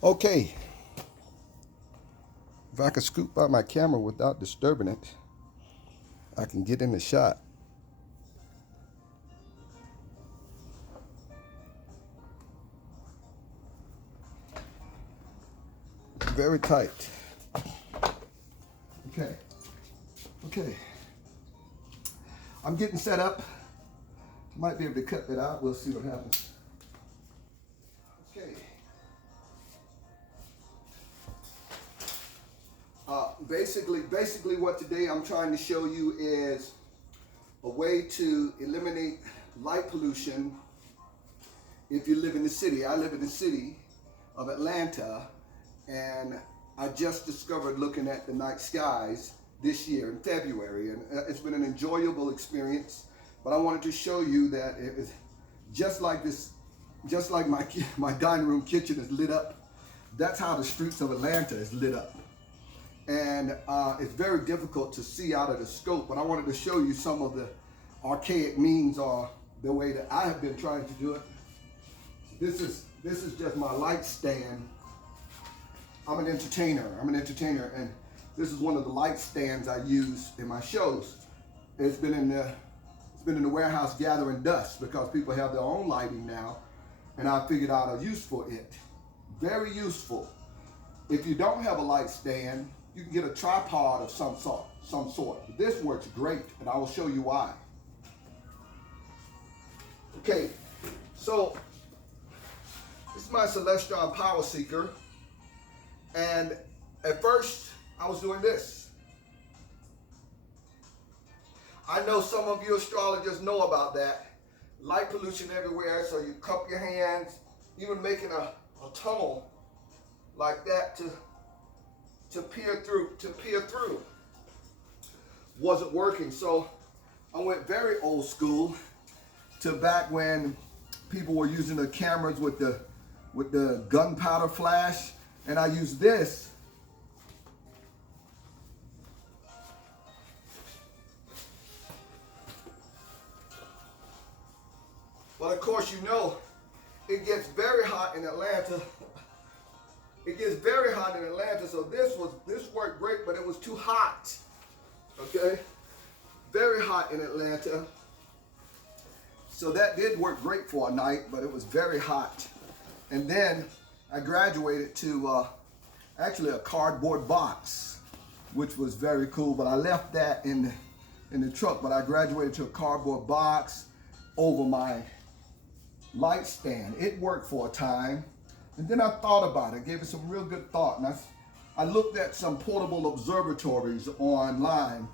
Okay, if I can scoop out my camera without disturbing it, I can get in the shot. Very tight. Okay, okay. I'm getting set up. Might be able to cut that out. We'll see what happens. Okay. Basically what today I'm trying to show you is a way to eliminate light pollution if you live in the city. I live in the city of Atlanta, and I just discovered looking at the night skies this year in February, and it's been an enjoyable experience. But I wanted to show you that it is just like this, just like my dining room kitchen is lit up. That's how the streets of Atlanta is lit up. And it's very difficult to see out of the scope, but I wanted to show you some of the archaic means or the way that I have been trying to do it. This is just my light stand. I'm an entertainer, and this is one of the light stands I use in my shows. It's been in the warehouse gathering dust because people have their own lighting now, and I figured out a use for it. Very useful. If you don't have a light stand, you can get a tripod of some sort. This works great, and I will show you why. Okay, so this is my Celestron Power Seeker, and at first I was doing this. I know some of you astrologers know about that. Light pollution everywhere, so you cup your hands, even making a tunnel like that to peer through wasn't working. So I went very old school to back when people were using the cameras with the gunpowder flash, and I used this. But of course, you know, it gets very hot in Atlanta. It gets very hot in Atlanta, so this worked great, but it was too hot. Okay? Very hot in Atlanta. So that did work great for a night, but it was very hot. And then I graduated to actually a cardboard box, which was very cool, but I left that in the truck, but I graduated to a cardboard box over my light stand. It worked for a time. And then I thought about it, gave it some real good thought. And I looked at some portable observatories online,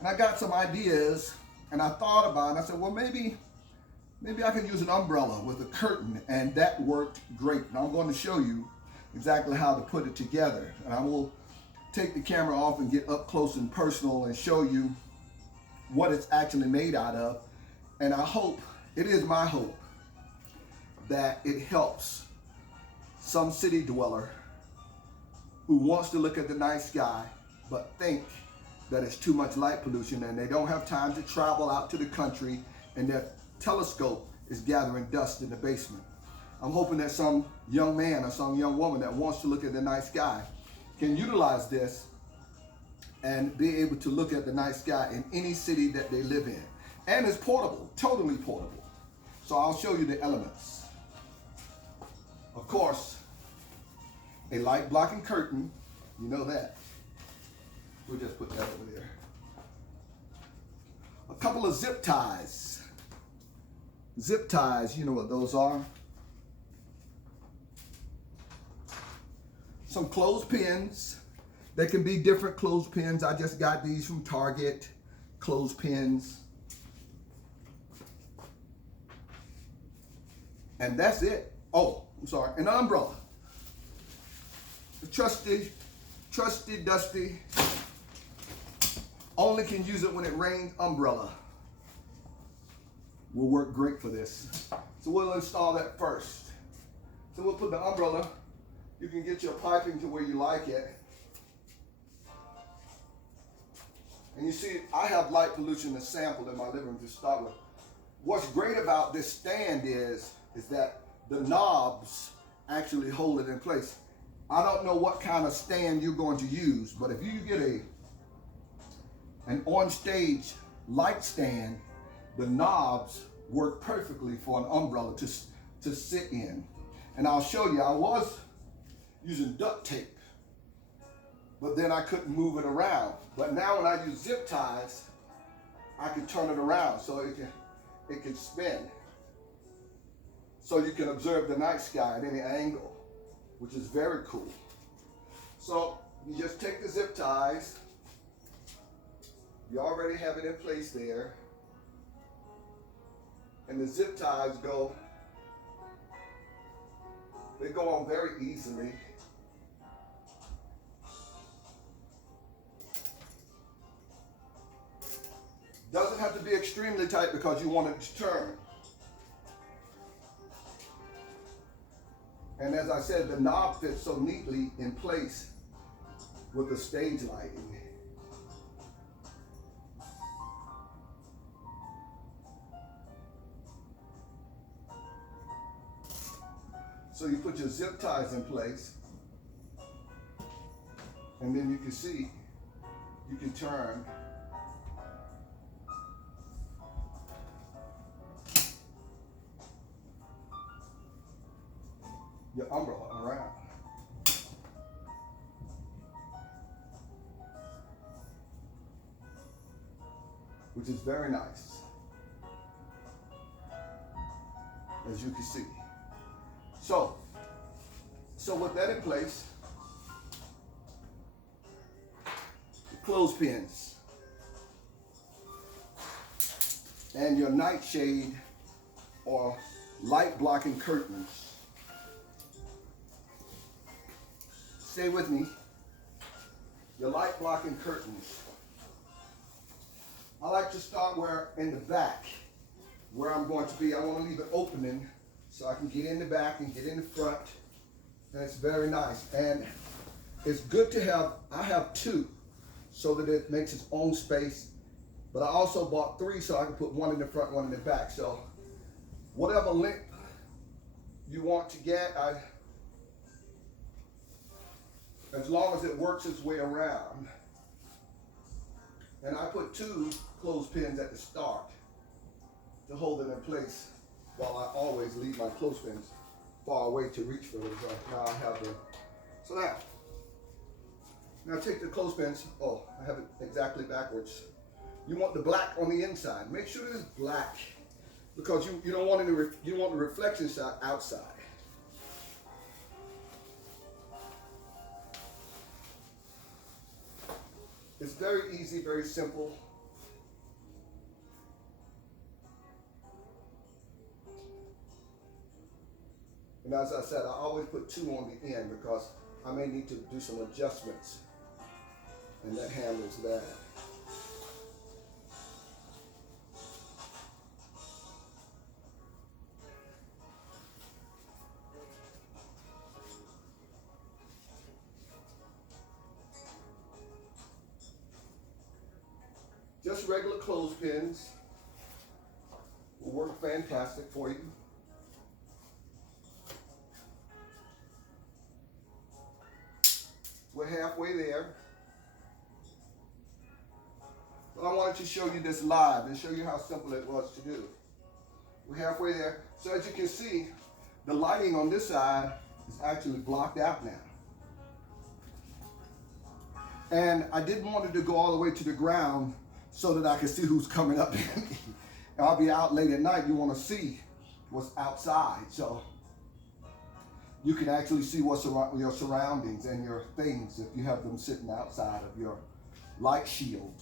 and I got some ideas, and I thought about it, and I said, well, maybe I can use an umbrella with a curtain, and that worked great. And I'm going to show you exactly how to put it together. And I will take the camera off and get up close and personal and show you what it's actually made out of. And I hope, it is my hope, that it helps some city dweller who wants to look at the night sky but think that it's too much light pollution and they don't have time to travel out to the country and their telescope is gathering dust in the basement. I'm hoping that some young man or some young woman that wants to look at the night sky can utilize this and be able to look at the night sky in any city that they live in. And it's portable, totally portable. So I'll show you the elements. Of course, a light blocking curtain, you know that. We'll just put that over there. A couple of zip ties. Zip ties, you know what those are. Some clothespins. They can be different clothespins. I just got these from Target, clothespins. And that's it. Oh, I'm sorry, an umbrella. The trusty, dusty, only can use it when it rains umbrella. Will work great for this. So we'll install that first. So we'll put the umbrella, you can get your piping to where you like it. And you see, I have light pollution sampled in my living room to start with. What's great about this stand is that the knobs actually hold it in place. I don't know what kind of stand you're going to use, but if you get an on-stage light stand, the knobs work perfectly for an umbrella to sit in. And I'll show you, I was using duct tape, but then I couldn't move it around. But now when I use zip ties, I can turn it around so it can spin. So you can observe the night sky at any angle, which is very cool. So you just take the zip ties. You already have it in place there. And the zip ties go on very easily. Doesn't have to be extremely tight because you want it to turn. And as I said, the knob fits so neatly in place with the stage lighting. So you put your zip ties in place, and then you can see, you can turn your umbrella around. Which is very nice, as you can see. So with that in place, the clothespins and your nightshade or light blocking curtains. Stay with me. Your light blocking curtains. I like to start in the back, where I'm going to be. I want to leave an opening so I can get in the back and get in the front. And it's very nice. And it's good to have, I have two so that it makes its own space. But I also bought three so I can put one in the front, one in the back. So whatever length you want to get, as long as it works its way around. And I put two clothespins at the start to hold it in place, while I always leave my clothespins far away to reach for them. So now I have them. So now take the clothespins. Oh, I have it exactly backwards. You want the black on the inside. Make sure it is black, because you don't want you want the reflection side outside. It's very easy, very simple. And as I said, I always put two on the end because I may need to do some adjustments, and that handles that. Just regular clothespins will work fantastic for you. We're halfway there. But I wanted to show you this live and show you how simple it was to do. We're halfway there. So as you can see, the lighting on this side is actually blocked out now. And I didn't want it to go all the way to the ground so that I can see who's coming up. I'll be out late at night. You want to see what's outside. So you can actually see what's around your surroundings and your things if you have them sitting outside of your light shield.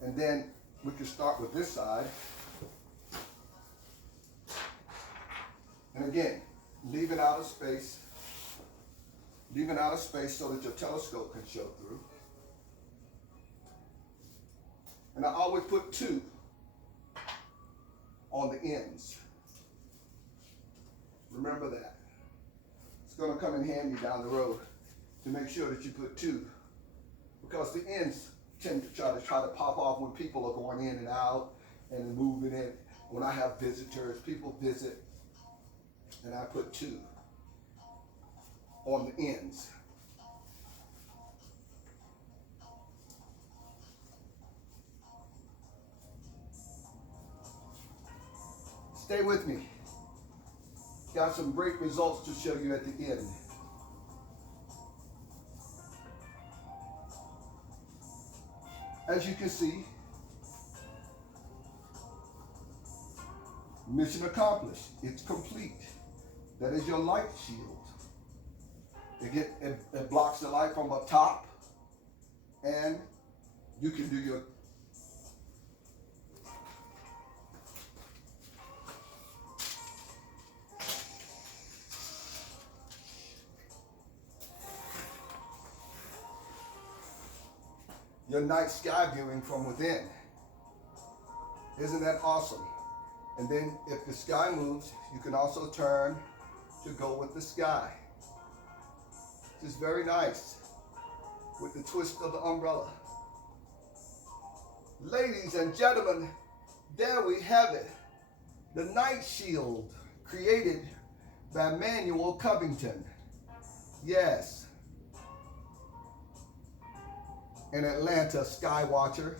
And then we can start with this side. And again, leaving out of space. Leaving out of space so that your telescope can show through. And I always put two on the ends. Remember that. It's going to come in handy down the road to make sure that you put two, because the ends tend to try to pop off when people are going in and out and moving in. When I have visitors, people visit. and I put 2 on the ends. Stay with me. Got some great results to show you at the end. As you can see, mission accomplished. It's complete. That is your light shield. It blocks the light from up top, and you can do your night sky viewing from within. Isn't that awesome? And then if the sky moves, you can also turn to go with the sky. It's very nice with the twist of the umbrella. Ladies and gentlemen, there we have it. The night shield created by Manuel Covington. Yes. An Atlanta sky watcher,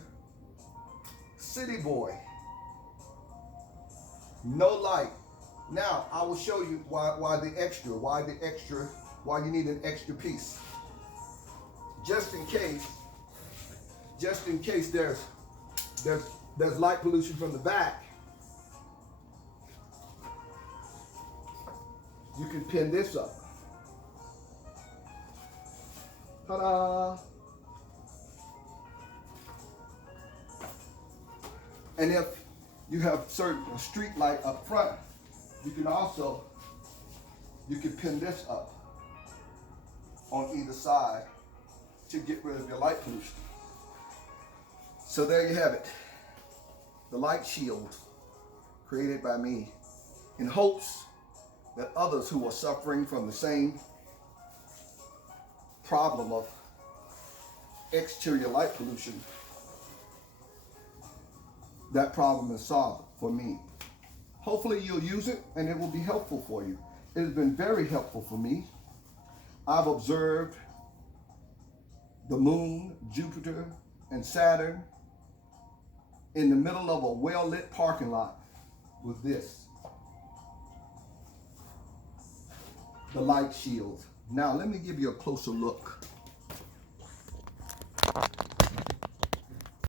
city boy, no light. Now I will show you why you need an extra piece. Just in case there's light pollution from the back, you can pin this up. Ta-da! And if you have a street light up front, you can pin this up on either side to get rid of your light pollution. So there you have it. The light shield created by me in hopes that others who are suffering from the same problem of exterior light pollution, that problem is solved for me. Hopefully you'll use it and it will be helpful for you. It has been very helpful for me. I've observed the moon, Jupiter, and Saturn in the middle of a well-lit parking lot with this, the light shield. Now let me give you a closer look.